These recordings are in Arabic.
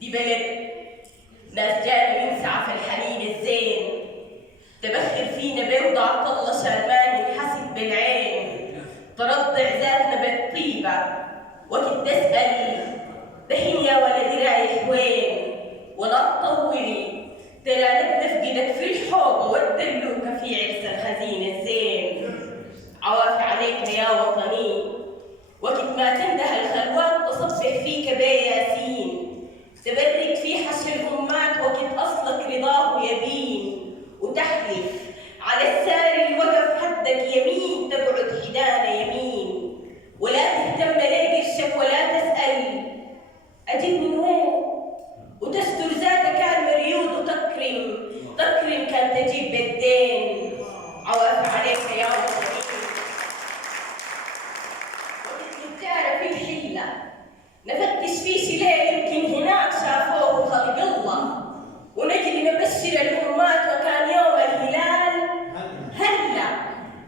دي بلد ناس جانا ينسعى في الحنين الزين، تبخر فينا بيوضع طلة شرمان ينحسب بالعين، ترضع ذاتنا بالطيبة وقت تسأل دحين يا ولدي رايح وين، ولا تطولي ترى نفقدك في الحوض والدلوكة في عرس الخزين الزين. عوافي عليك يا وطني وقت ما تنده الخلوات تصبح فيك بياسين، تبرك في حشر الأمات وقت أصلك رضاه يبين، وتحلف على السار الوقف حدك يمين تبعد حدانا يمين، ولا تهتم ليه قرشك ولا تسأل أجيب من وين، وتستر ذاتك كان مريوض وتكرم كان تجيب بالدين. عوافي عليك يا وطني وقت التجارة في الحلة نفتش فيه شلال يمكن هناك شافوه خلق الله، ونجري نبشر الأمات وكان يوم الهلال هلا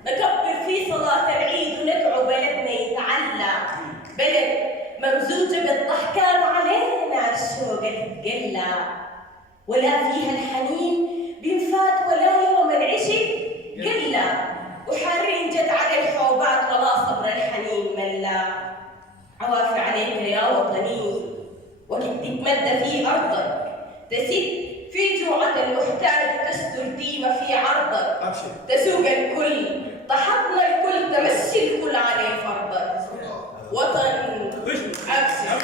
نكبر فيه صلاة العيد وندعو بلدنا يتعلى، بلد ممزوجة بالضحكات علينا الشوق تتقلى، ولا فيها الحنين بينفات ولا يوم العشق قلة، وحرين جد على الحوبات ولا صبر الحنين ملا. عوافي عليك يا وطني وقت تتمدى في أرضك تسد في جوعة المحتاج تستر ديمة في عرضك، تسوق الكل تحضن الكل تمشي الكل عليه فرضك. وطن أبشر